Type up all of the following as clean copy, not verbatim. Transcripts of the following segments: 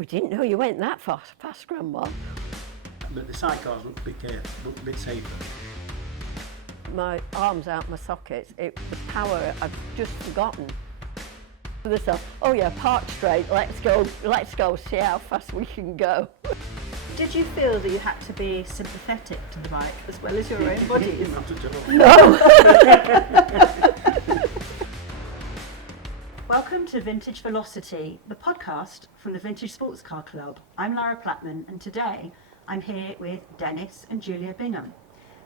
We didn't know you went that fast, Grandma. But the sidecars looked a bit safer. My arms out my sockets, it was power I've just forgotten. Oh yeah, park straight, let's go, see how fast we can go. Did you feel that you had to be sympathetic to the bike as well as your own body? Not at all. No! Welcome to Vintage Velocity, the podcast from the Vintage Sports Car Club. I'm Lara Plattman, and today I'm here with Dennis and Julia Bingham.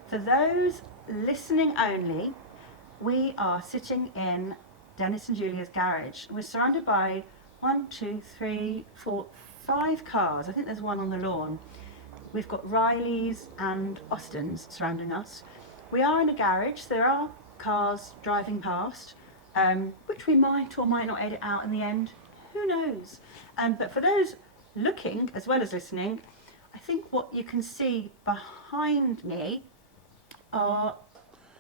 For those listening only, we are sitting in Dennis and Julia's garage. We're surrounded by 5 cars. I think there's one on the lawn. We've got Rileys and Austins surrounding us. We are in a garage. There are cars driving past, which we might or might not edit out in the end. Who knows? But for those looking as well as listening, I think what you can see behind me are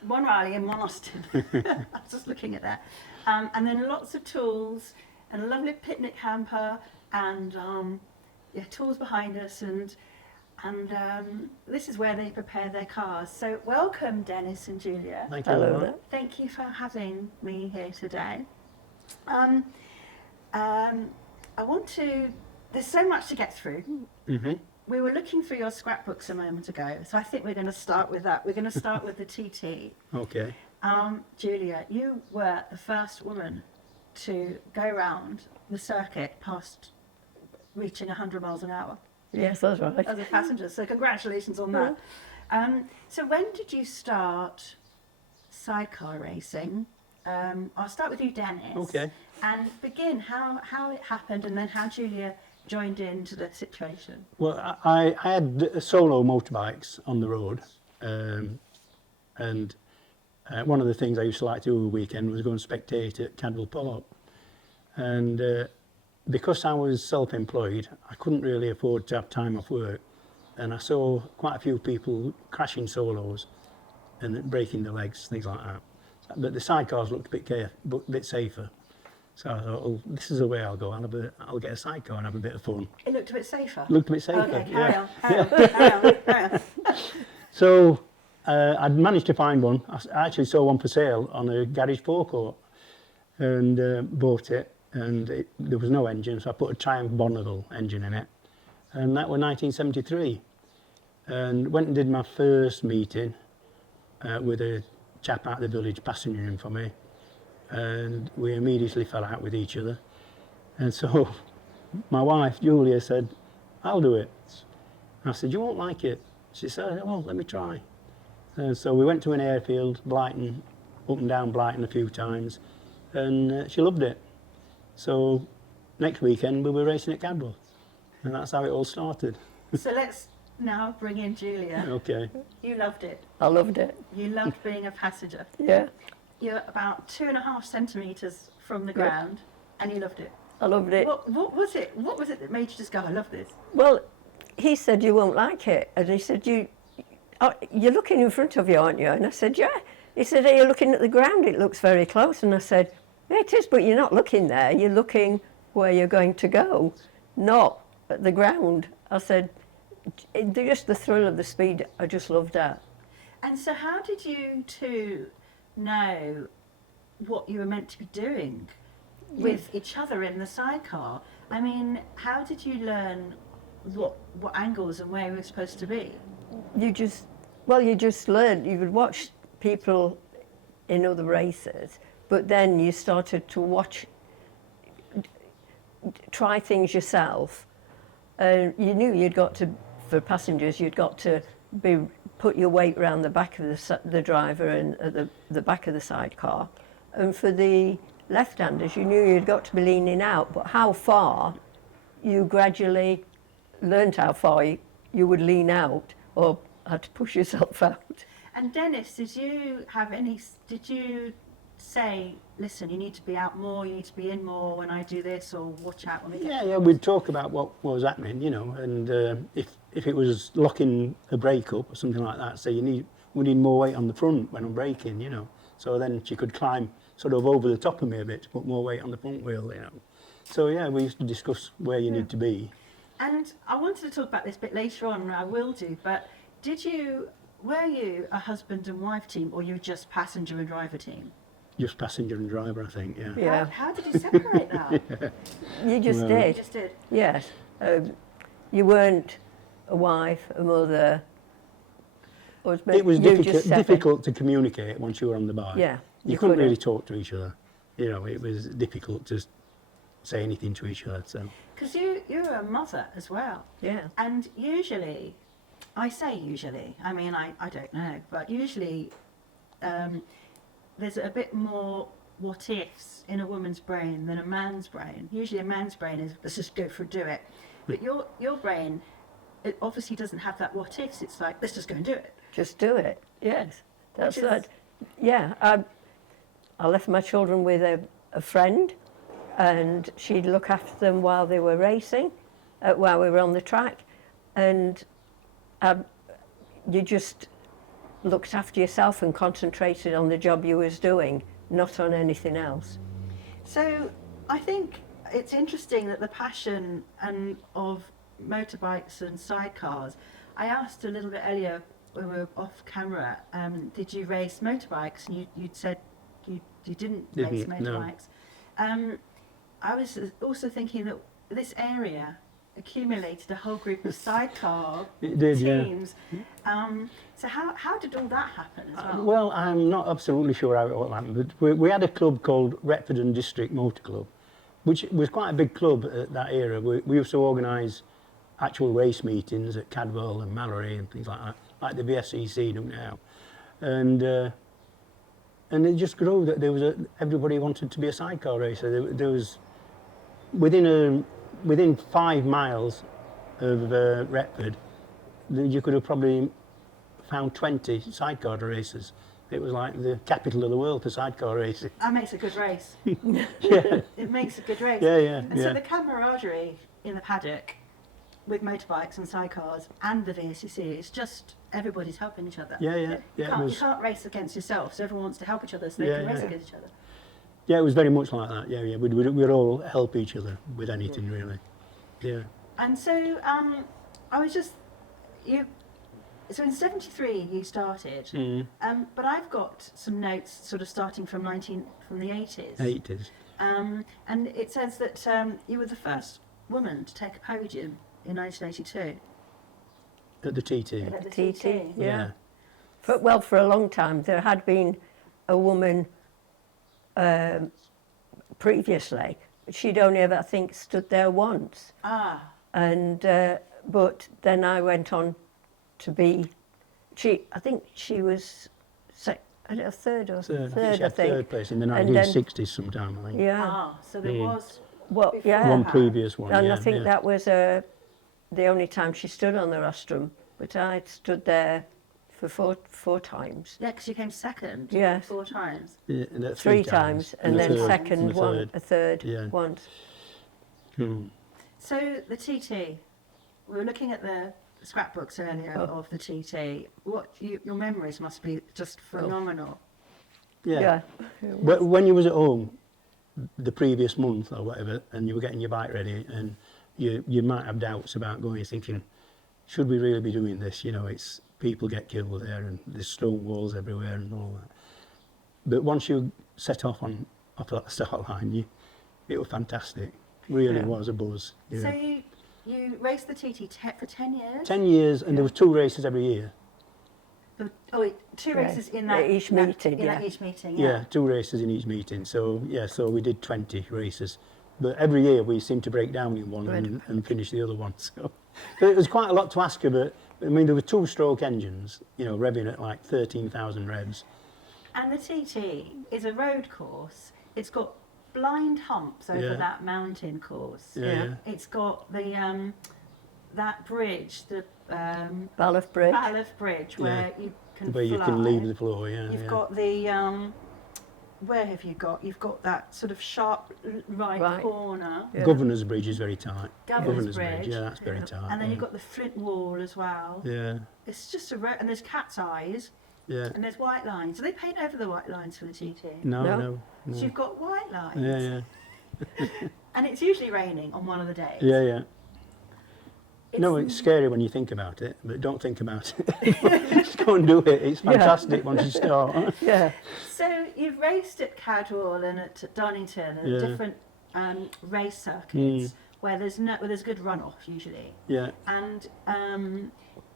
one Riley and one Austin. I was just looking at that. And then lots of tools and a lovely picnic hamper and tools behind us and this is where they prepare their cars. So welcome, Dennis and Julia. Thank you. Hello. Thank you for having me here today. There's so much to get through. Mm-hmm. We were looking through your scrapbooks a moment ago, so I think we're going to start with that. We're going to start with the TT. Okay. Julia, you were the first woman to go around the circuit past reaching 100 miles an hour. Yes, that's right. As a passenger, so congratulations on that. So when did you start sidecar racing? I'll start with you, Dennis. Okay. And begin how it happened and then how Julia joined into the situation. Well, I had solo motorbikes on the road, and one of the things I used to like to do over the weekend was go and spectate at Cadwell Port. And because I was self-employed, I couldn't really afford to have time off work, and I saw quite a few people crashing solos and breaking their legs, things like that. But the sidecars looked a bit safer. So I thought, oh, this is the way I'll go. I'll get a sidecar and have a bit of fun. It looked a bit safer? Looked a bit safer, okay, yeah. Carry on. So I'd managed to find one. I actually saw one for sale on a garage forecourt and bought it. And there was no engine, so I put a Triumph Bonneville engine in it. And that was 1973. And went and did my first meeting with a chap out of the village passengering for me. And we immediately fell out with each other. And so my wife, Julia, said, I'll do it. I said, you won't like it. She said, well, let me try. And so we went to an airfield, Blighton, up and down Blighton a few times, and she loved it. So next weekend we were racing at Cadwell, and that's how it all started. So let's now bring in Julia. Okay. You loved it. I loved it. You loved being a passenger. Yeah, You're about 2.5 centimetres from the ground, and you loved it. I loved it. What was it? What was it that made you just go, I love this? Well, he said you won't like it, and he said you're looking in front of you, aren't you? And I said, yeah. He said, are you looking at the ground? It looks very close. And I said, yeah, it is, but you're not looking there. You're looking where you're going to go, not at the ground. I said, just the thrill of the speed, I just loved that. And so how did you two know what you were meant to be doing with each other in the sidecar? I mean, how did you learn what angles and where you were supposed to be? You just learned. You would watch people in other races, but then you started to try things yourself. You knew you'd got to, for passengers, you'd got to put your weight around the back of the driver and at the back of the sidecar. And for the left-handers, you knew you'd got to be leaning out, but how far, you gradually learned how far you would lean out or had to push yourself out. And Dennis, did you say, listen, you need to be out more, you need to be in more when I do this, or watch out when we get... Yeah, we'd talk about what was happening, you know, and if it was locking a brake up or something like that, say we need more weight on the front when I'm braking, you know. So then she could climb sort of over the top of me a bit to put more weight on the front wheel, you know. So yeah, we used to discuss where you need to be. And I wanted to talk about this a bit later on, and I will do, but were you a husband and wife team, or you were just passenger and driver team? Just passenger and driver, I think, yeah. Yeah. How did you separate that? You just Well, You did. just did. Yes. You weren't a wife, a mother, husband. It was You just separate. difficult to communicate once you were on the bike. Yeah. You couldn't really talk to each other. You know, it was difficult to say anything to each other. So Because you're a mother as well. Yeah. And usually, I say usually, I mean, I don't know, but usually there's a bit more what ifs in a woman's brain than a man's brain. Usually a man's brain is, let's just go for it, do it. But your brain, it obviously doesn't have that what ifs. It's like, let's just go and do it. Just do it. Yes. That's Which is- that. Yeah. I left my children with a friend, and she'd look after them while they were racing, while we were on the track, and you just looked after yourself and concentrated on the job you was doing, not on anything else. So I think it's interesting that the passion of motorbikes and sidecars. I asked a little bit earlier when we were off camera, did you race motorbikes? And you'd said you didn't race Didn't, no. motorbikes. I was also thinking that this area accumulated a whole group of sidecar it did, teams. So how did all that happen as well? Well, I'm not absolutely sure how it all happened, but we had a club called Retford and District Motor Club, which was quite a big club at that era. We used to organise actual race meetings at Cadwell and Mallory and things like that, like the BSCC do now. And it just grew that everybody wanted to be a sidecar racer. There was within 5 miles of Retford, you could have probably found 20 sidecar racers. It was like the capital of the world for sidecar racing. That makes a good race. Yeah, It makes a good race. yeah, yeah. And so the camaraderie in the paddock with motorbikes and sidecars and the VSCC is just everybody's helping each other. Yeah, yeah, You yeah, it can't, was- you can't race against yourself, so everyone wants to help each other so they Yeah, can race yeah. against each other. Yeah, it was very much like that. Yeah, yeah. We'd all help each other with anything, really. Yeah. And so I was just, so in 73 you started, but I've got some notes sort of starting from the 80s. 80s. And it says that you were the first woman to take a podium in 1982. At the TT. At the TT, Yeah. For a long time there had been a woman previously. She'd only ever, I think, stood there once. Ah, And but then I went on to be. I think she was third or Third. third. She I had think. third place in the And then- 1960s sometime, I think. Yeah. so there was Well, before yeah. One that. previous one, And yeah. I think yeah. that was the only time she stood on the rostrum. But I stood there for four times. Yeah, because you came second. Yes. 4 times. Yeah, and at Three times, and a then third, second and a one, third. a third Yeah. once. Hmm. So the TT, we were looking at the scrapbooks earlier of the TT. Your memories must be just phenomenal. Yeah. When you was at home the previous month or whatever, and you were getting your bike ready, and you might have doubts about going, thinking, should we really be doing this? You know, it's people get killed there, and there's stone walls everywhere and all that. But once you set off that start line, it was fantastic. Really Yeah. was a buzz. You So know. you raced the TT for 10 years? 10 years, and there was 2 races every year. Two Right. races in that Each in that- meeting, in that yeah. each meeting, Yeah, 2 races in each meeting. So we did 20 races. But every year we seemed to break down in one and finish the other one. So it was quite a lot to ask her, but I mean, there were 2-stroke engines, you know, revving at like 13,000 revs. And the TT is a road course. It's got blind humps over Yeah. that mountain course. Yeah. It's got the that bridge, the Balloff Bridge. Balloff Bridge, where you can Where you fly. can leave the floor, yeah. You've yeah. got the where have you got? You've got that sort of sharp right. corner. Yeah. Governor's Bridge is very tight. Governor's Bridge. yeah, that's very tight. And then yeah. you've got the Flint Wall as well. Yeah, It's just a road, and there's cat's eyes, yeah. and there's white lines. Do they paint over the white lines for the TT? No, No. no. So you've got white lines. Yeah, yeah. And it's usually raining on one of the days. Yeah, yeah. No, it's scary when you think about it, but don't think about it. Just go and do it. It's fantastic once you start. Yeah. So you've raced at Cadwell and at Donington and at Yeah. different race circuits where there's good runoff usually, Yeah. and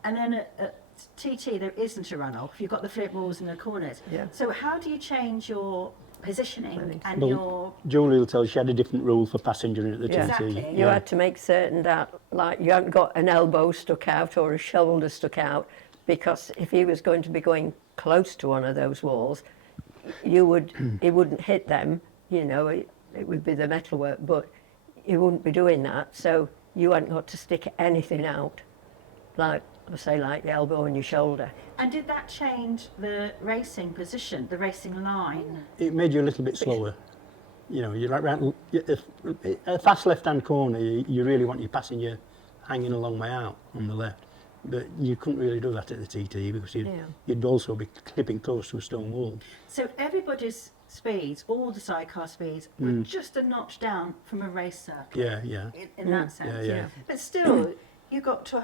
then at TT there isn't a runoff. You've got the flip walls and the corners. Yeah. So how do you change your positioning and Well, your Julie will tell you she had a different rule for passengering at the Yeah. TT. Exactly. You had to make certain that, like, you hadn't got an elbow stuck out or a shoulder stuck out, because if he was going to be going close to one of those walls, he wouldn't hit them. You know, it would be the metalwork, but he wouldn't be doing that. So you hadn't got to stick anything out, like I say, like the elbow and your shoulder. And did that change the racing position, the racing line? It made you a little bit slower. You know, you're a fast left-hand corner, you really want your passenger hanging a long way out on the left. But you couldn't really do that at the TT because you'd also be clipping close to a stone wall. So everybody's speeds, all the sidecar speeds, were just a notch down from a race circuit. Yeah, yeah. In that sense. Yeah. But still, you got to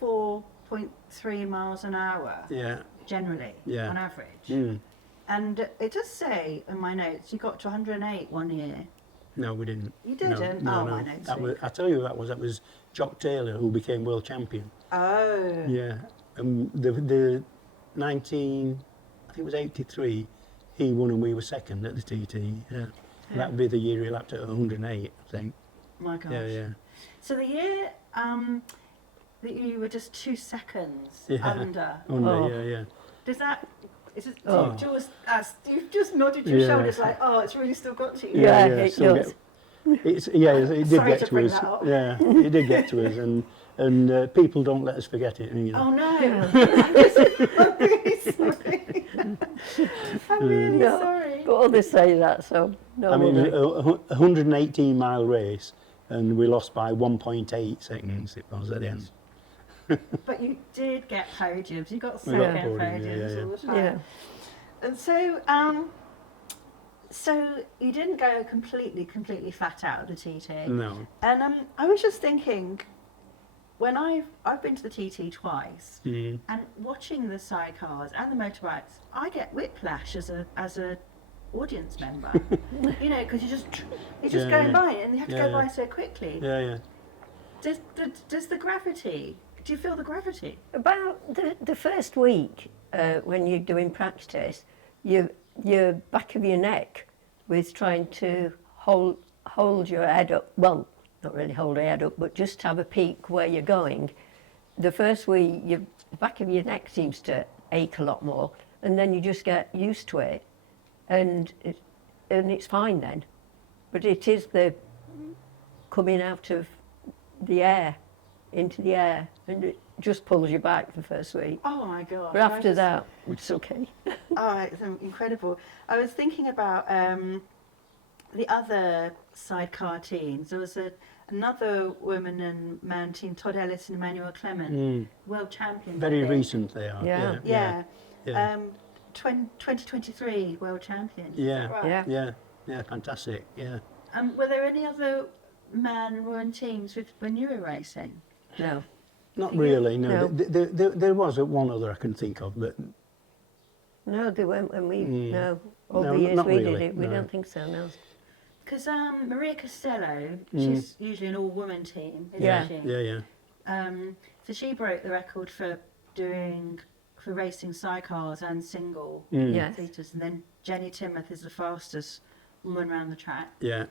104.3 miles an hour Yeah. generally Yeah. on average. Mm. And it does say in my notes you got to 108 one year. No, we didn't. You didn't? No, Oh, no. my notes That was, leak. I tell you who that was Jock Taylor, who became world champion. Oh. Yeah. The 19, I think it was 83, he won and we were second at the TT. Yeah. That would be the year he lapped at 108, I think. My gosh. Yeah. So the year that you were just 2 seconds Yeah. under, Oh. Yeah. does that... Is it, Oh. you've just nodded your Yeah. shoulders like, oh, it's really still got to you. Yeah, it still does. It did Sorry get to to bring us. that up. Yeah, it did get to us, and people don't let us forget it. You know. Oh no! Yeah. I'm really sorry. I'm really No. sorry. But others say that, so no. I mean, worry. a 118-mile race, and we lost by 1.8 seconds. It was at the end. But you did get podiums. You got We got second podiums, podiums yeah. all the time. Yeah. And so you didn't go completely flat out of the TT. No. And I was just thinking, when I've been to the TT twice, Mm. and watching the sidecars and the motorbikes, I get whiplash as a audience member. You know, because you're just Yeah, going yeah. by and you have to Yeah, go by yeah. so quickly. Yeah. Does the gravity? Do you feel the gravity? About the first week, when you're doing practice, your back of your neck was trying to hold your head up. Well, not really hold your head up, but just have a peek where you're going. The first week, the back of your neck seems to ache a lot more, and then you just get used to it, and it's fine then. But it is the coming out of the air, into the air, and it just pulls you back the first week. Oh my god! But after that, it's okay. Oh, it's incredible. I was thinking about the other sidecar teams. There was another woman and man team, Todd Ellis and Emmanuel Clement, world champions. Very I think. recent they are. Yeah. Yeah. Yeah. 2023 world champions. Yeah. Is that right? Yeah. Yeah, fantastic. Yeah. Were there any other man and woman teams when you were racing? No. Not really. No. No. There was one other I can think of, but No, they weren't when we, no. All No, the years not we really, did it, we no. don't think so, no. Because Maria Costello, she's usually an all-woman team, isn't Yeah. she? yeah. So she broke the record for racing sidecars and single Yes. seaters, and then Jenny Timoth is the fastest woman around the track. Yeah.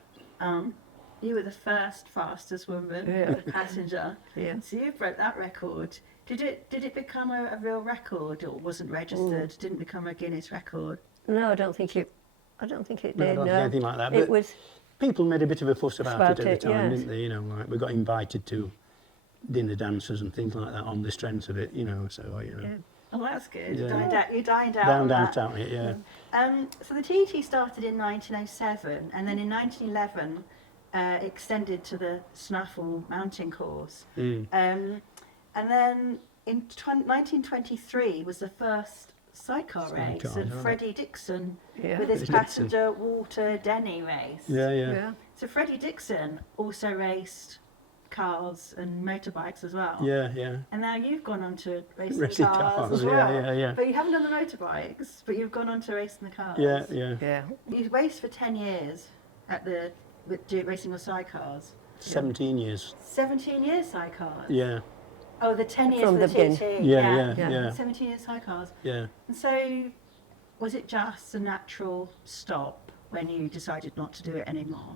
You were the first fastest woman Yeah. passenger. Yeah. So you broke that record. Did it become a real record, or wasn't registered? Didn't become a Guinness record? No, I don't think it did, No, I don't think no. anything like that. It But was, people made a bit of a fuss about it at the time, yes. didn't they? You know, like we got invited to dinner dances and things like that on the strength of it. You know, so you know, yeah. Oh, that's good. Yeah. You dined out on that. down it. Yeah. So the TT started in 1907, and then in 1911 extended to the Snaffle mountain course. And then in 1923 was the first sidecar race, Sidecar, and right. Freddie Dixon Yeah. with his Freddie passenger Walter Denny race. Yeah. Yeah. So Freddie Dixon also raced cars and motorbikes as well. Yeah, yeah. And now you've gone on to racing, Racing cars, cars, as yeah, well. yeah, yeah. But you haven't done the motorbikes, but you've gone on to racing the cars. Yeah, yeah. Yeah. You raced for 10 years racing your sidecars. 17 years. 17 years sidecars? Yeah, Oh, the 10 years From for the the beginning. TT. yeah, Yeah. yeah, 17 years sidecars. yeah. And so, was it just a natural stop when you decided not to do it anymore?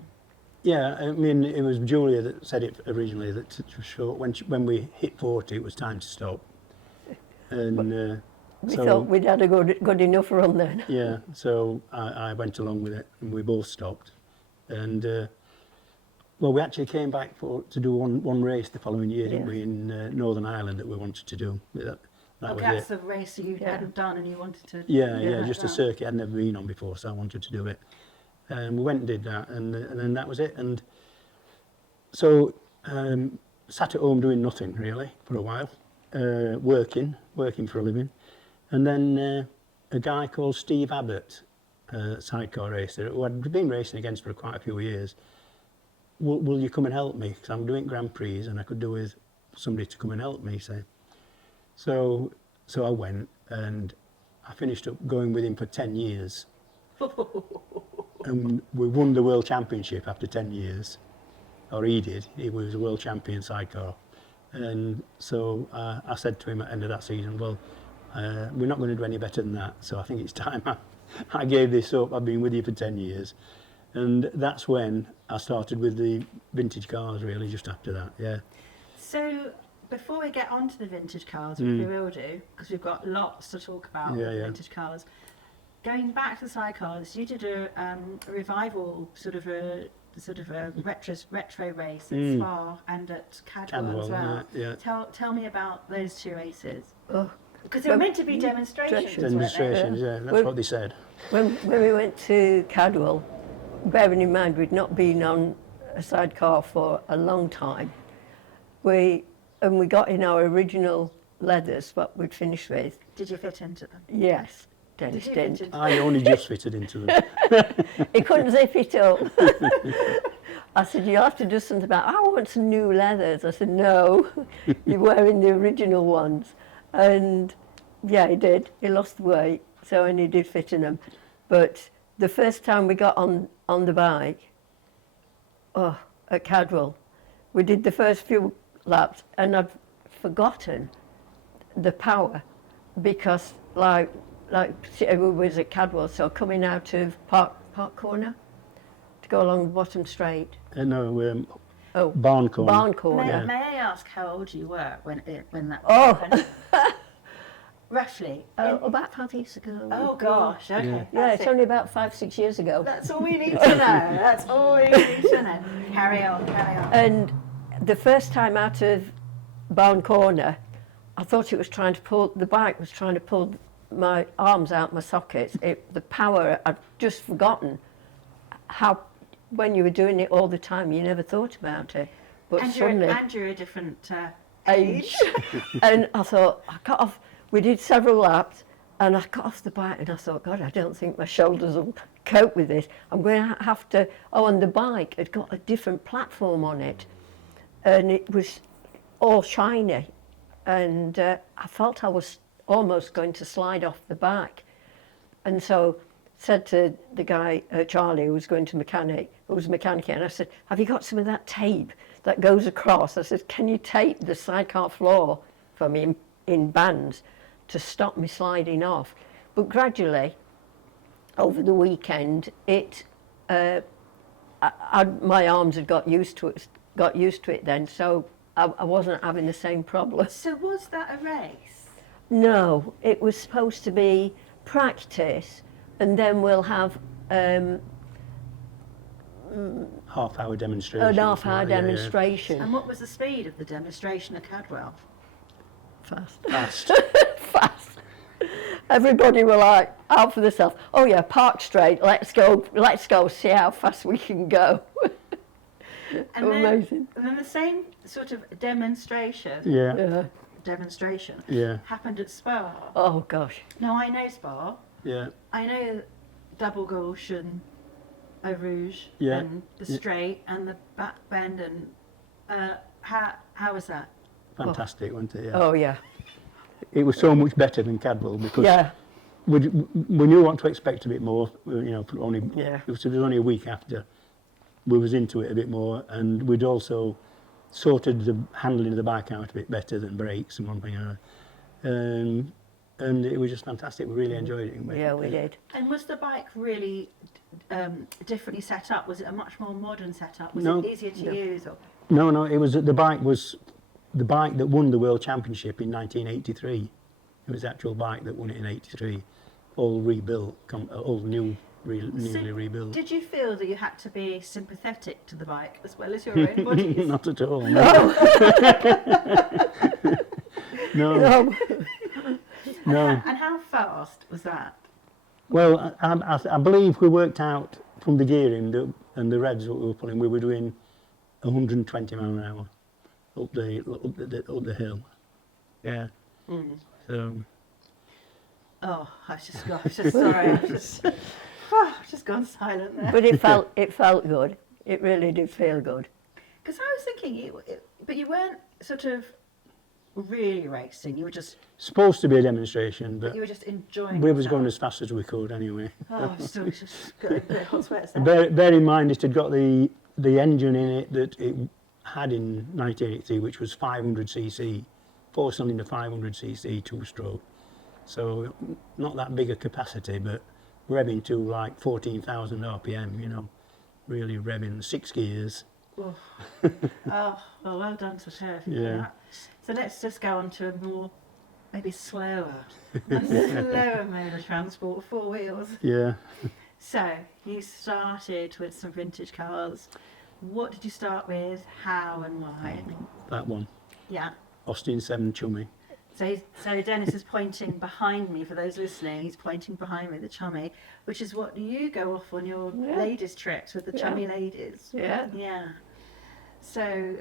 Yeah, I mean, it was Julia that said it originally, that it was short. When we hit 40, it was time to stop. And We so, thought we'd had a good enough run then. yeah, so I went along with it, and we both stopped. And well, we actually came back to do one race the following year, didn't Yeah. we, in Northern Ireland that we wanted to do. That was that's it. the race that you Yeah. hadn't done and you wanted to. Yeah, do yeah, that just a done. circuit I'd never been on before, so I wanted to do it. And we went and did that, and then that was it. And so sat at home doing nothing really for a while, working for a living. And then a guy called Steve Abbott, sidecar racer, who I'd been racing against for quite a few years, will you come and help me? Because I'm doing Grand Prix and I could do with somebody to come and help me, say. So I went, and I finished up going with him for 10 years. And we won the World Championship after 10 years. Or he did. He was a world champion sidecar. And so I said to him at the end of that season, well, we're not going to do any better than that, so I think it's time I gave this up. I've been with you for 10 years. And that's when I started with the vintage cars, really, just after that, yeah. So, before we get on to the vintage cars, which we will do, because we've got lots to talk about with vintage cars, going back to the sidecars, you did a revival, sort of a retro race at Spa and at Cadwell as well. yeah. Tell me about those two races. Oh, Because they were meant to be demonstrations, weren't they? Demonstrations, yeah, that's Well- what they said. when we went to Cadwell, bearing in mind we'd not been on a sidecar for a long time, we got in our original leathers, what we'd finished with. Did you fit into them? Yes, Dennis Did you fit didn't. into I only just fitted into them. He couldn't zip it up. I said, you'll have to do something about, I want some new leathers. I said, no, you're wearing the original ones. And yeah, he did. He lost the weight, so and he did fit in them. But the first time we got on the bike, at Cadwell, we did the first few laps, and I'd forgotten the power, because like we was at Cadwell, so coming out of Park Corner to go along the bottom straight. No, Oh, Barn Corner. Barn Corner. Yeah. May I ask how old you were when that Oh. happened? Roughly. About 5 years ago. Oh gosh, okay. Yeah, That's it's it. only about 5-6 years ago. That's all we need to know. That's all we need to know. Carry on. And the first time out of Barn Corner, I thought the bike was trying to pull my arms out my sockets. The power, I'd just forgotten how, when you were doing it all the time, you never thought about it. But And suddenly, you're a different age. And I thought, I got off, we did several laps, and I got off the bike and I thought, God, I don't think my shoulders will cope with this. I'm going to have to, and the bike had got a different platform on it, and it was all shiny, and I felt I was almost going to slide off the back. And so said to the guy, Charlie, who was mechanic, and I said, have you got some of that tape that goes across? I said, can you tape the sidecar floor for me in bands to stop me sliding off? But gradually, over the weekend, my arms had got used to it then, so I wasn't having the same problem. So was that a race? No, it was supposed to be practice, and then we'll have Half-hour demonstration. an half-hour demonstration. And what was the speed of the demonstration at Cadwell? Fast. Fast. Fast. Everybody were like out for themselves. Oh yeah, park straight. Let's go, see how fast we can go. And Amazing. Then the same sort of demonstration Yeah, yeah, happened at Spa. Oh gosh. Now I know Spa. yeah. I know Double Gauche and Eau Rouge Yeah, and the yeah. straight and the back bend and How was that? Fantastic, wasn't it? Yeah. Oh yeah, It was so much better than Cadwell because yeah, we knew what to expect a bit more. You know, Yeah. it was only a week after we was into it a bit more, and we'd also sorted the handling of the bike out a bit better than brakes and one thing or another. And it was just fantastic. We really enjoyed it. yeah, we did. And was the bike really differently set up? Was it a much more modern setup? Was No. it easier to No. use? Or? No, it was the bike that won the World Championship in 1983. It was the actual bike that won it in '83, all rebuilt, all newly rebuilt. Did you feel that you had to be sympathetic to the bike as well as your own bodies? Not at all. No. No. And how fast was that? Well, I believe we worked out from the gearing and the revs that we were pulling, we were doing 120 mile an hour up the hill. Yeah. So. Oh, I've just sorry. I've just gone silent there. But it felt good. It really did feel good. Because I was thinking, but you weren't sort of really racing. You were just Supposed to be a demonstration, but you were just enjoying. we was yourself. going as fast as we could anyway. Oh, still just got a bit hot sweats there. Bear in mind it had got the engine in it that it had in 1983, which was 500cc, 4-cylinder 500cc two-stroke. So not that big a capacity, but revving to like 14,000 RPM, you know, really revving 6 gears. Oh, well done to Sheriff. Yeah. So let's just go on to a more, maybe slower mode of transport, 4 wheels. Yeah. So you started with some vintage cars. What did you start with? How and why? That one. Yeah. Austin 7 Chummy. So Dennis is pointing behind me. For those listening, he's pointing behind me, the chummy, which is what you go off on your Yeah. ladies' trips with the chummy ladies. Yeah. Yeah. So,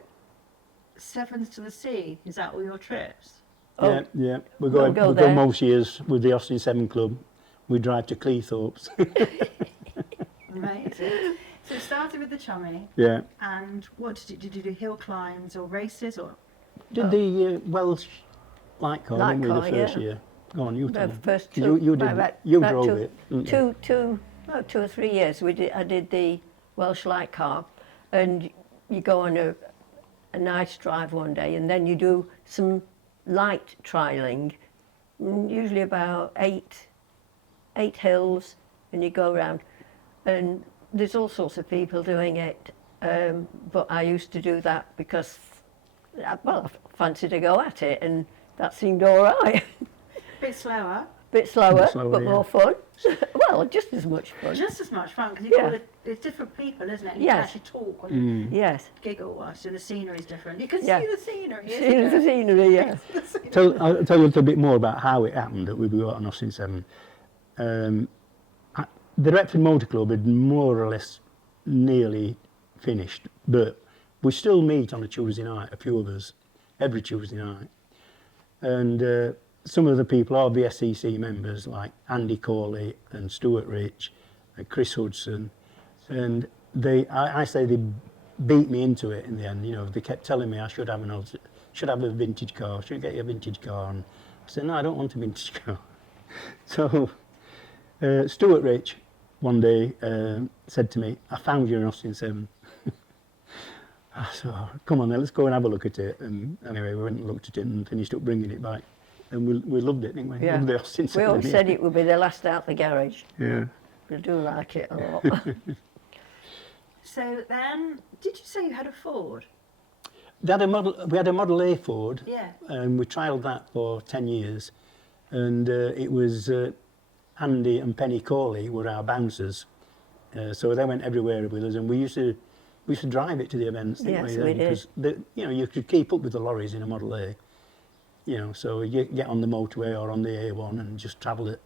Sevens to the Sea, is that all your trips? Oh, Yeah. We We'll go go there. most years with the Austin 7 Club. We drive to Cleethorpes. Amazing. So it started with the chummy, Yeah. and what did you do? Hill climbs or races or? Did the Welsh light car, Light didn't we, car, the first yeah. year? Go on, you The tell me. first You two, did. about You 2 drove it. didn't you? 2 or 3 years. I did the Welsh light car, and you go on a nice drive one day, and then you do some light trialing, usually about eight hills, and you go around, and there's all sorts of people doing it, but I used to do that because, well, I fancied to go at it, and that seemed all right. Bit slower. Bit slower, slower, but yeah. more fun. Well, just as much fun. Just as much fun, because Yeah. it's different people, isn't it? And you Yes. can actually talk and Yes. giggle whilst the scenery's different. You can Yeah. see the scenery, isn't Seeing the it? scenery, yes. I'll tell you a little bit more about how it happened that we got on Austin 7. The Retford Motor Club had more or less nearly finished, but we still meet on a Tuesday night, a few of us, every Tuesday night. And some of the people are the SEC members, like Andy Corley and Stuart Rich and Chris Hudson. And I say they beat me into it in the end. You know, they kept telling me I should have a vintage car, should get you a vintage car. And I said, no, I don't want a vintage car. So Stuart Rich one day said to me, I found you in Austin 7. I said, oh, come on then, let's go and have a look at it. And anyway, we went and looked at it and finished up bringing it back. And we loved it, didn't we? Yeah. Loved the Austin We 7. always said it would be the last out the garage. Yeah. We do like it a lot. So then, did you say you had a Ford? We had a Model A Ford, Yeah. and we trialled that for 10 years. And it was Andy and Penny Corley were our bouncers. So they went everywhere with us, and we used to drive it to the events, didn't Yes, we? we did. Because you could keep up with the lorries in a Model A. You know, so you get on the motorway or on the A1 and just travel at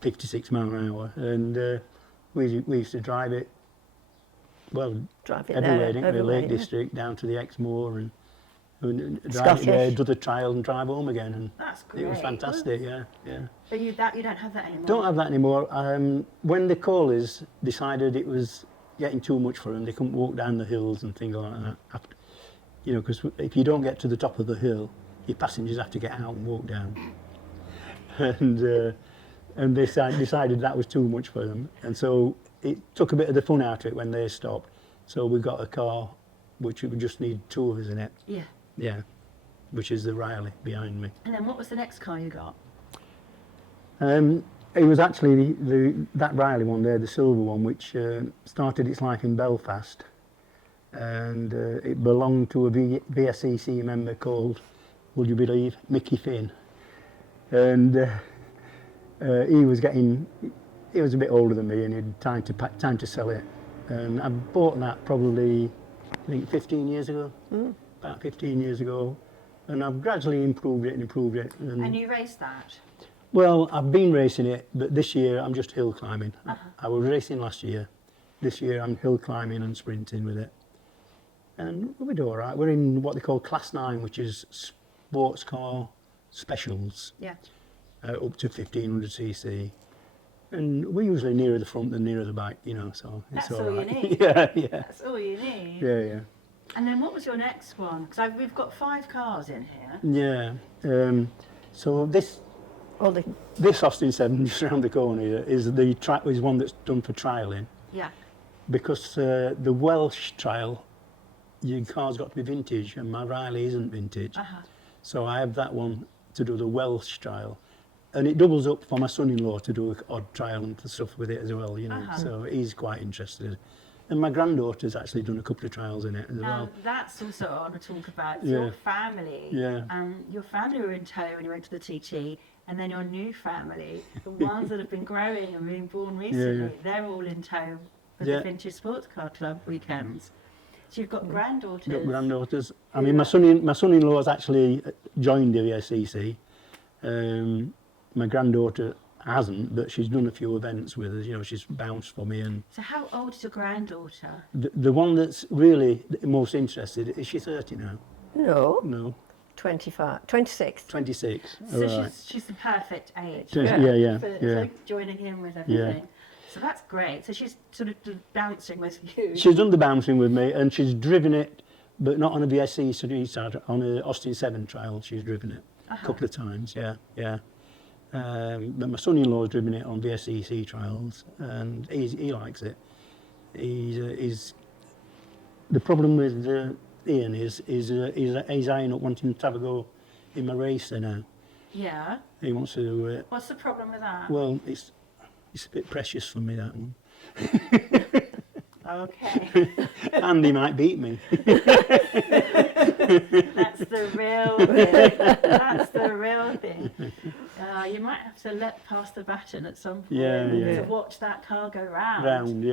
56 mile an hour. And we used to drive it, well, Drive it everywhere, there, didn't we? everywhere, Lake yeah. District down to the Exmoor and drive it Scottish. there, do the trial and drive home again. And That's great. it was fantastic, yeah. But you don't have that anymore. Don't have that anymore. When the Corleys decided it was getting too much for them, they couldn't walk down the hills and things like that. You know, because if you don't get to the top of the hill, your passengers have to get out and walk down. And they decided that was too much for them. And so it took a bit of the fun out of it when they stopped. So we got a car which we just need 2 of us in it. Yeah. Yeah, which is the Riley behind me. And then what was the next car you got? It was actually that Riley one there, the silver one, which started its life in Belfast. And it belonged to a VSCC member called, would you believe, Mickey Finn. And he was a bit older than me, and he had time to sell it. And I bought that probably, I think 15 years ago, about 15 years ago. And I've gradually improved it. And you raced that? Well, I've been racing it, but this year I'm just hill climbing. I was racing last year. This year I'm hill climbing and sprinting with it. And we do all right. We're in what they call Class 9, which is sports car specials. Yeah. Up to 1500cc. And we're usually nearer the front than nearer the back, you know, so it's That's all all right. you need. Yeah. That's all you need. Yeah. And then what was your next one? Because we've got 5 cars in here. Yeah. So this Austin 7 just around the corner here is is one that's done for trialling. Yeah. Because the Welsh trial, your car's got to be vintage, and my Riley isn't vintage. So I have that one to do the Welsh trial. And it doubles up for my son-in-law to do an odd trial and stuff with it as well, you know. So he's quite interested. And my granddaughter's actually done a couple of trials in it as well. That's also what I want to talk about. Yeah. Your family. Yeah. Your family were in tow when you went to the TT, and then your new family, the ones that have been growing and being born recently, they're all in tow for the Vintage Sports Car Club weekends. So you've got granddaughters. Got granddaughters. I mean, my son-in-law's actually joined the VSCC. My granddaughter hasn't, but she's done a few events with us. You know, she's bounced for me. And So how old is your granddaughter? the one that's really most interested, is she 30 now? No, 25, 26. 26. So All right. she's the perfect age. Yeah. For joining in with everything. So that's great. So she's sort of bouncing with you. She's done the bouncing with me, and she's driven it, but not on a VSC side, on an Austin 7 trial. She's driven it a couple of times. Yeah. But my son-in-law's driven it on VSCC trials, and he likes it. He's the problem with Ian is he's eyeing up wanting to have a go in my racer now. Yeah. He wants to. What's the problem with that? Well, it's a bit precious for me, that one. Okay. And he might beat me. That's the real thing. That's the real thing. You might have to let pass the baton at some point to watch that car go round.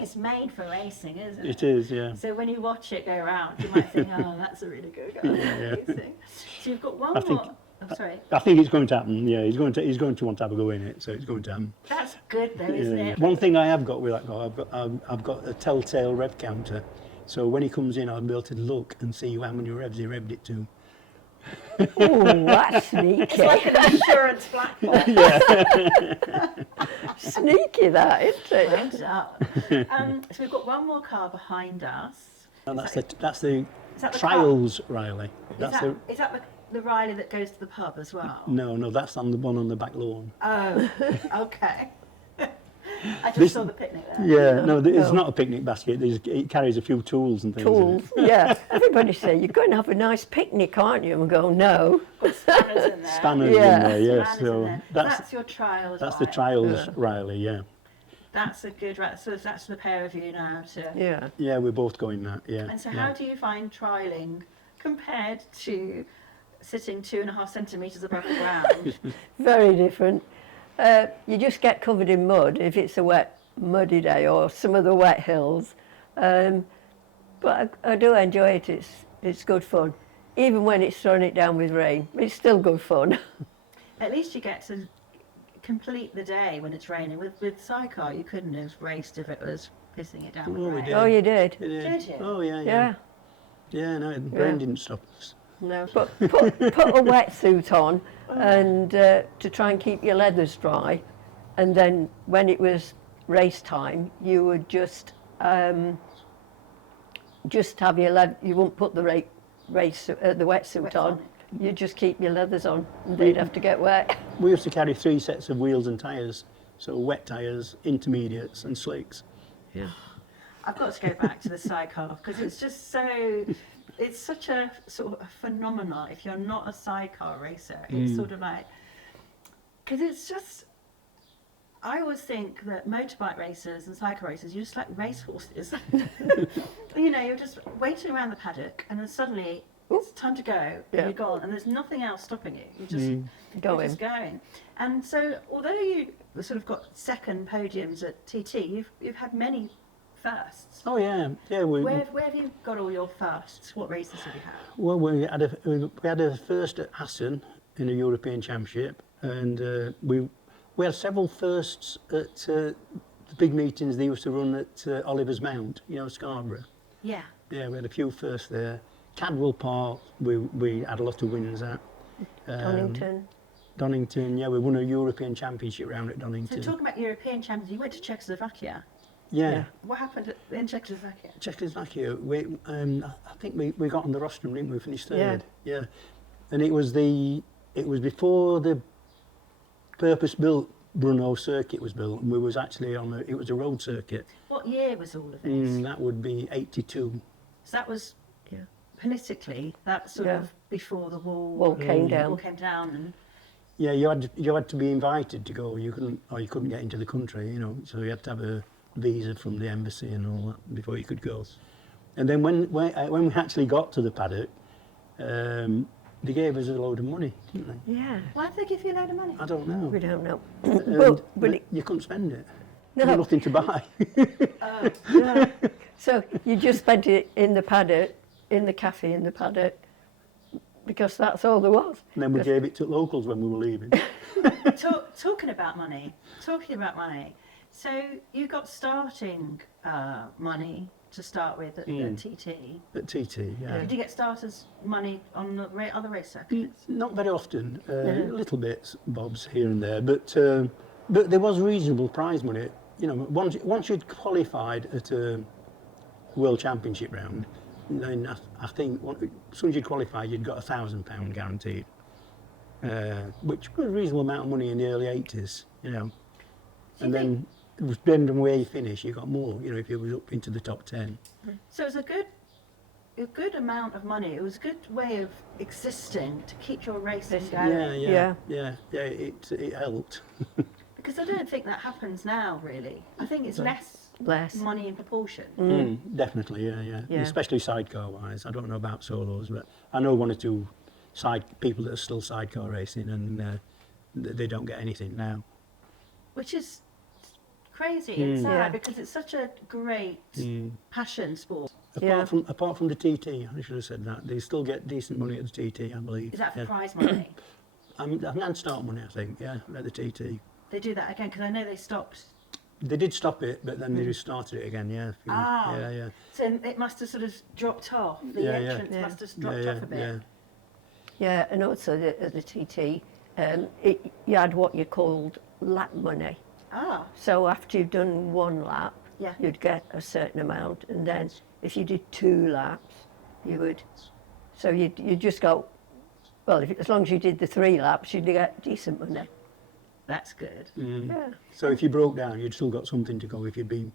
It's made for racing, isn't it? It is, yeah. So when you watch it go round, you might think, oh, that's a really good car. Racing. So you've got one more. Oh, sorry. I think it's going to happen. Yeah, he's going to want to have a go in it, so it's going to happen. That's good though, isn't it? One thing I have got with that car, I've got a telltale rev counter, so when he comes in, I'll be able to look and see how many revs he revved it to. Oh, that's sneaky. It's like an insurance black box. Sneaky that, isn't it? Round up. So we've got one more car behind us. And that's the the trials Riley. Is that the Riley that goes to the pub as well? No, that's on the one on the back lawn. Oh, okay. I just saw the picnic there. Yeah, no, it's not a picnic basket. It carries a few tools and things. Tools, yeah. Everybody say, you're going to have a nice picnic, aren't you? And we go, no. Put spanners in there. Spanners in there, yes. Spanners in So there. That's your trials. That's the trials Riley, yeah. That's a good. So that's the pair of you now. Yeah, we're both going that. Yeah. And so, how do you find trialing compared to sitting 2.5 centimetres above the ground? Very different. You just get covered in mud if it's a wet, muddy day or some of the wet hills. But I do enjoy it. It's good fun. Even when it's throwing it down with rain, it's still good fun. At least you get to complete the day when it's raining. With Sidecar, you couldn't have raced if it was pissing it down with rain. Oh, you did? Did you? Oh, yeah. Yeah, no, the rain didn't stop us. No, but put a wetsuit on and to try and keep your leathers dry, and then when it was race time, you would just just have your you wouldn't put the the wetsuit Wet on. on. You just keep your leathers on, and they'd have to get wet. We used to carry 3 sets of wheels and tyres, so wet tyres, intermediates and slicks. Yeah. I've got to go back to the sidecar because it's just so, it's such a sort of a phenomenon. If you're not a sidecar racer, it's sort of like, because it's just, I always think that motorbike racers and cycle racers, you're just like racehorses. You know, you're just waiting around the paddock and then suddenly it's time to go and Yeah. you're gone and there's nothing else stopping you. You're just, you're Going. just going. And so although you sort of got second podiums at TT, you've had many firsts. Oh yeah, Where have you got all your firsts? What races have you had? Well, we had a first at Assen in a European Championship, and we had several firsts at the big meetings they used to run at Oliver's Mount, you know, Scarborough. Yeah. Yeah, we had a few firsts there. Cadwell Park, we had a lot of wins at. Donington. Donington, yeah, we won a European Championship round at So Donington. talking about European champions, you went to Czechoslovakia. Yeah. What happened in Czechoslovakia? Czechoslovakia, I think we got on the rostrum, didn't we? Finished third. Yeah. Yeah. And it was before the purpose-built Brno circuit was built, and we was actually it was a road circuit. What year was all of this? That would be 82. So that was Yeah. politically, that sort Yeah. of before the wall, Wall came wall down. came down, and Yeah, you had to be invited to go. You couldn't get into the country, you know. So you had to have a visa from the embassy and all that before you could go. And then when we actually got to the paddock, they gave us a load of money, didn't they? Yeah. why did they give you a load of money? I don't know. We don't know. And but you couldn't spend it. No. There was nothing to buy. no. So you just spent it in the paddock, in the cafe in the paddock, because that's all there was. And then we gave it to locals when we were leaving. Talking about money. So you got starting money to start with at TT. At TT, yeah. Did you get starters money on the other race circuits? Not very often, little bits, bobs here and there, but there was reasonable prize money. You know, once you'd qualified at a World Championship round, then I think as soon as you'd qualified, you'd got £1,000 guaranteed, which was a reasonable amount of money in the early 80s, you know. And then it was depending on where you finish, you got more, you know, if you was up into the top 10. So it was a good amount of money. It was a good way of existing to keep your racing going. Yeah, it helped. Because I don't think that happens now, really. I think it's less money in proportion. Definitely, yeah. Yeah. Especially sidecar wise. I don't know about solos, but I know one or two people that are still sidecar racing, and they don't get anything now. Which is crazy and sad Yeah. because it's such a great passion sport. Apart from the TT, I should have said that. They still get decent money at the TT, I believe. Is that for Yeah. prize money? And start money, I think, yeah, at the TT. They do that again because I know they stopped. They did stop it, but then they restarted it again, yeah. Yeah. So it must have sort of dropped off. The Yeah, entrance yeah. must have dropped off a bit. Yeah. Yeah, and also at the TT, you had what you called lap money. Ah, So after you've done one lap, Yeah. you'd get a certain amount, and then if you did 2 laps, you would. So you just go. Well, as long as you did the 3 laps, you'd get decent money. that's good. Yeah. So if you broke down, you'd still got something to go. If you'd been,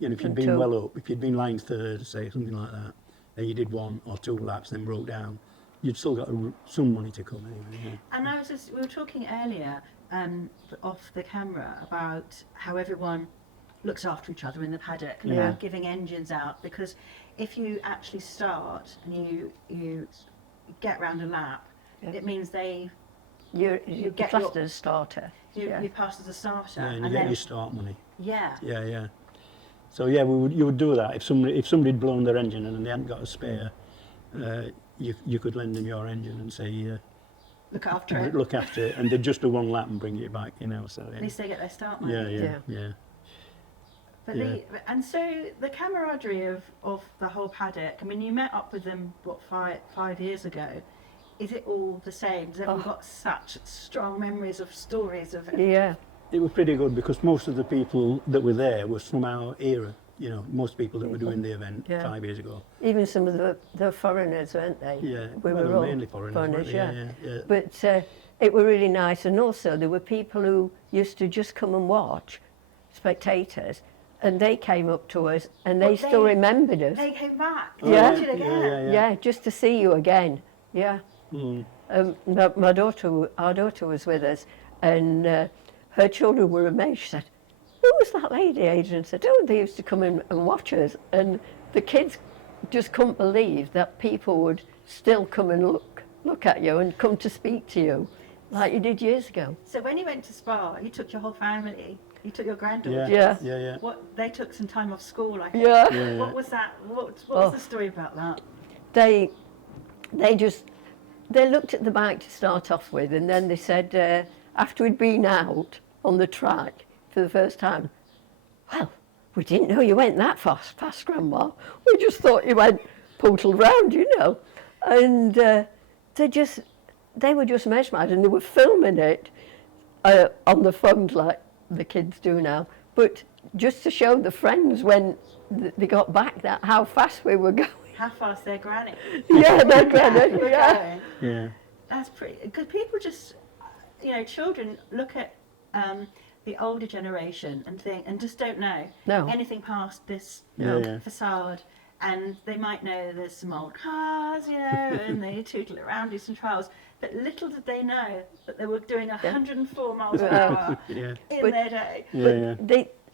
you know, if you'd been Until- well up, if you'd been lying third, say something like that, and you did 1 or 2 laps, then broke down, you'd still got some money to come anyway. Yeah. And we were talking earlier off the camera about how everyone looks after each other in the paddock and Yeah. about giving engines out, because if you actually start and you get round a lap, Yeah. it means You're get classed your- as a starter. you pass as a starter. Yeah, and you get your start money. yeah. Yeah. So yeah, you would do that if somebody had blown their engine and they hadn't got a spare. You could lend them your engine and say, Look after it. look after it, and they'd just do 1 lap and bring it back, you know. So At least they get their start money. yeah. But Yeah. and so the camaraderie of the whole paddock, I mean, you met up with them, what, 5 years ago. Is it all the same? Has everyone got such strong memories of stories of it? Yeah. It was pretty good because most of the people that were there was from our era. you know, most people that were doing the event Yeah. 5 years ago. Even some of the foreigners, weren't they? Yeah, We well, were all mainly foreigners, weren't they? yeah. Yeah. But it were really nice, and also there were people who used to just come and watch, spectators, and they came up to us and they still remembered us. They came back. Oh, Yeah. They did it again. Yeah, just to see you again. Yeah. Mm. Our daughter was with us, and her children were amazed. She said, "Who was that lady?" Adrian said, "Oh, they used to come in and watch us." And the kids just couldn't believe that people would still come and look at you and come to speak to you, like you did years ago. So when you went to Spa, you took your whole family. You took your granddaughter. Yeah. What, they took some time off school, I think. Yeah. What was that? What was the story about that? They looked at the bike to start off with, and then they said, after we'd been out on the track for the first time, "Well, we didn't know you went that fast, Grandma. We just thought you went poodled round, you know." And they were just mesmerised, and they were filming it on the phone like the kids do now, but just to show the friends when they got back that how fast we were going. How fast their granny. Yeah, their granny, We're yeah. going. Yeah. That's pretty, because people just, you know, children look at the older generation and think, and just don't know No. anything past this Yeah. facade. And they might know there's some old cars, you know, and they tootle around, do some trials. But little did they know that they were doing 104 miles an hour Yeah. in their day. Yeah.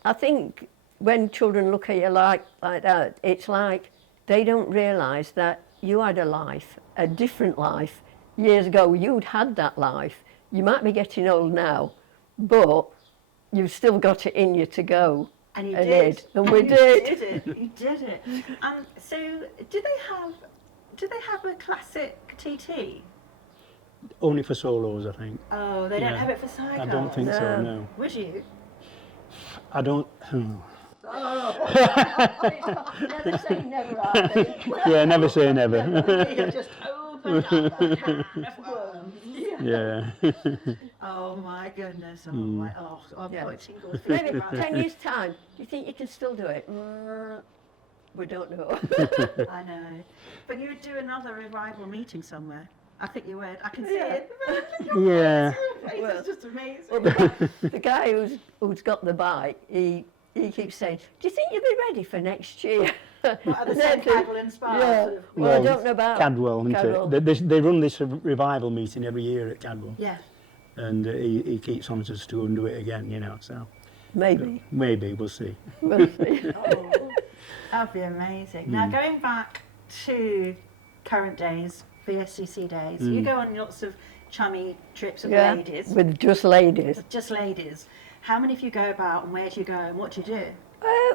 I think when children look at you like that, it's like they don't realise that you had a life, a different life. Years ago, you'd had that life. You might be getting old now, but you've still got it in you to go. And you ahead. did. And we you did. did it. You did it. So, do they have a classic TT? Only for solos, I think. Oh, they don't Yeah. have it for sidecars. I don't think so, No. no. Would you? I don't. Never say never, I think. Yeah, never say never. You just opened up a can of worms. Yeah. Oh my goodness. Oh Hmm. my. Oh, I've Yeah. got tingles. Maybe thinking about 10 it. years' time, do you think you can still do it? We don't know. I know. But you would do another revival meeting somewhere. I think you would. I can see Yeah. it. Yeah. It's just amazing. Well, the guy who's got the bike, he keeps saying, "Do you think you'll be ready for next year?" At the And same then- Cadwell and Spa. Yeah. Sort of. Well, I don't know about Cadwell, isn't Cadwell. it? They run this revival meeting every year at Cadwell, Yeah. and he keeps on us to go and do it again, you know. So Maybe. maybe we'll see. We'll see. Oh, that'd be amazing. Now, going back to current days, VSCC days, you go on lots of chummy trips with Yeah, ladies, with just ladies. just ladies. How many of you go about, and where do you go, and what do you do?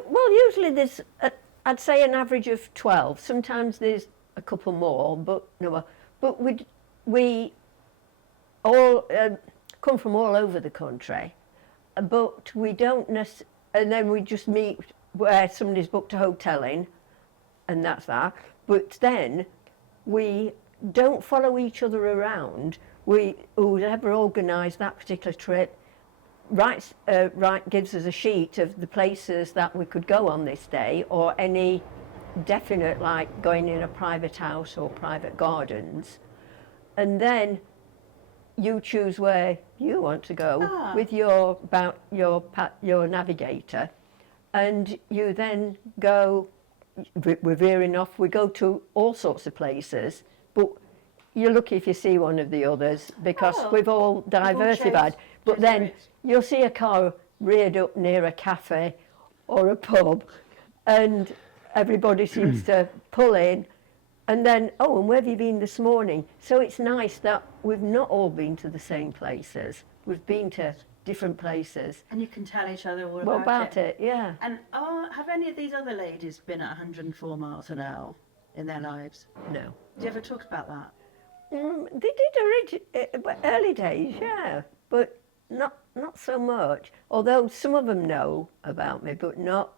Well, usually there's, I'd say an average of 12. Sometimes there's a couple more, but no. But we all come from all over the country, but we don't necessarily, and then we just meet where somebody's booked a hotel in, and that's that. But then we don't follow each other around. Whoever organised that particular trip gives us a sheet of the places that we could go on this day, or any definite, like going in a private house or private gardens, and then you choose where you want to go with your navigator, and you then go. We're veering off. We go to all sorts of places, but you're lucky if you see one of the others because we've all diversified. But then you'll see a car reared up near a cafe or a pub, and everybody seems to pull in, and then, oh, and where have you been this morning? So it's nice that we've not all been to the same places. We've been to different places. And you can tell each other all Well, about it, yeah. And have any of these other ladies been at 104 miles an hour in their lives? No. Do you ever talk about that? They did early days, yeah, but not so much. Although some of them know about me, but not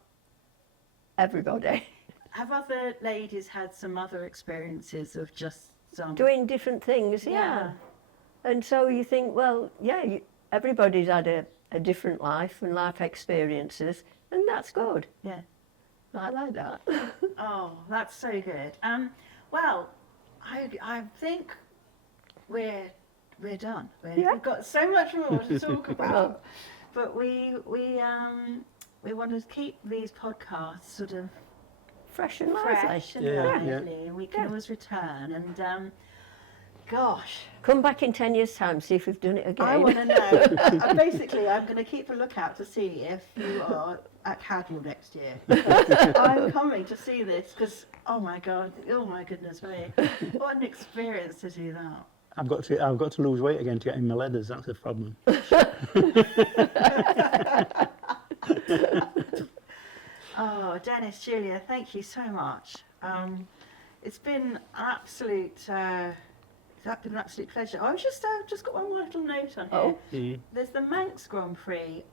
everybody. Have other ladies had some other experiences of just some... Doing different things, yeah. And so you think, well, yeah, everybody's had a different life and life experiences, and that's good. Yeah. I like that. Oh, that's so good. Well, I think we're done. We've got so much more to talk about, but we want to keep these podcasts sort of Fresh and lively. fresh and Yeah, lively, and we can always return. And gosh, Come back in 10 years' time, see if we've done it again. I want to know. Basically, I'm going to keep a lookout to see if you are at Cadwell next year. I'm coming to see this because, oh my goodness me, what an experience to do that. I've got to lose weight again to get in my leathers. That's the problem. Oh, Dennis, Julia, thank you so much. It's been an absolute pleasure. I've just got one more little note on here. Oh. There's the Manx Grand Prix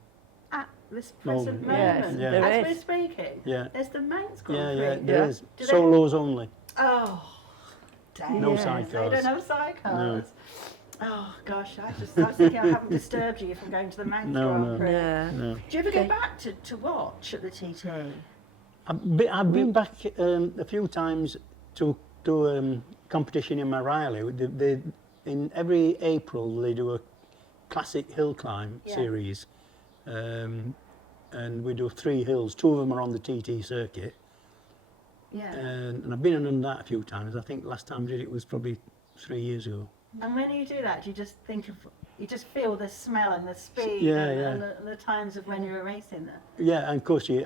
at this Moment. present Yes, moment. there As is. we're speaking, Yeah. there's the Manx Yeah, Grand yeah, Prix. there is. Do they- Solos only. Oh, dang. No Yeah. sidecars. They don't have sidecars. Oh gosh, I was thinking I haven't disturbed you from going to the Manx No, Grand no. Prix. Yeah. No. Do you ever go Okay. back to watch at the TT? I've been back a few times to competition in my Riley. In every April they do a classic hill climb Yeah. series, and we do 3 hills. 2 of them are on the TT circuit, Yeah. and I've been on that a few times. I think last time I did it was probably 3 years ago. And when you do that, do you just you just feel the smell and the speed Yeah, and yeah. the times of when you were racing there? Yeah, and of course you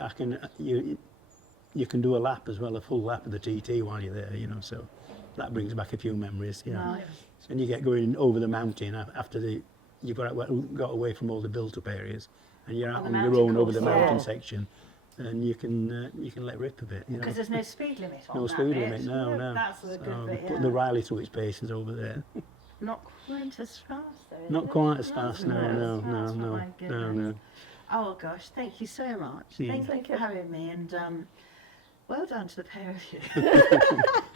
can do a lap as well, a full lap of the TT while you're there, you know. So that brings back a few memories. Yeah. Nice. And you get going over the mountain after you've got away from all the built-up areas, and you're out On the on your mountain own over the course, mountain yeah. section, and you can let rip a bit. You know. Because there's no speed limit on No that speed bit. limit, no. That's the good So bit, put yeah. the Riley through its paces over there. Not quite as fast though, is Not it? quite as Not fast, as no, fast. no, That's no, no, my no, goodness. no. Oh gosh, thank you so much. Yeah. Thank you for having me, and well done to the pair of you.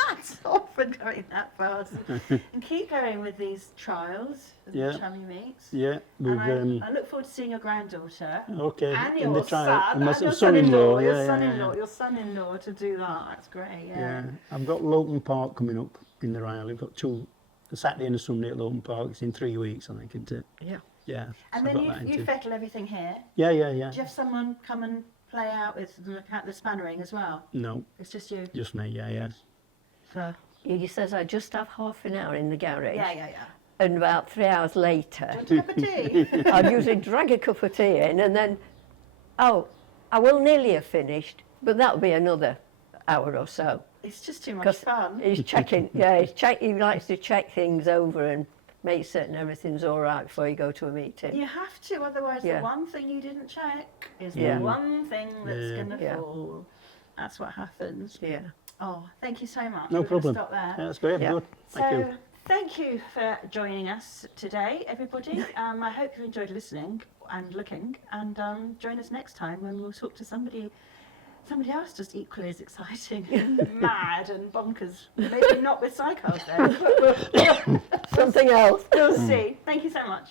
That's often going that fast. And keep going with these trials, with Yeah. the chummy meets. Yeah, we've And I look forward to seeing your granddaughter. okay And in your the trial, son, and my and your son-in-law. your Yeah, son-in-law, yeah. your son-in-law to do that. That's great. Yeah, Yeah. I've got Lowton Park coming up in the Riley. We've got 2, a Saturday and a Sunday at Lowton Park. It's in 3 weeks, I think, isn't it? Yeah. Yeah. And so then I've got that you into- fettle everything here. Yeah. Do you have someone come and play out with the spannering as well? No, It's just you. just me. Yeah. So, He says I just have half an hour in the garage, yeah. and about 3 hours later, Do you want a cup of tea? I'd usually drag a cup of tea in, and then, I will nearly have finished, but that'll be another hour or so. It's just too much 'Cause fun. He's checking, he likes to check things over and make certain everything's all right before you go to a meeting. You have to, otherwise Yeah. the one thing you didn't check is Yeah. the one thing that's Yeah. going to Yeah. fall. That's what happens. Yeah. Oh, thank you so much. No We're gonna problem. Stop there. Yeah, that's great. Yeah. Good. Thank you. So, thank you for joining us today, everybody. I hope you enjoyed listening and looking, and join us next time when we'll talk to somebody else just equally as exciting and mad and bonkers. Maybe not with sidecars then, but Something else. we'll see. Thank you so much.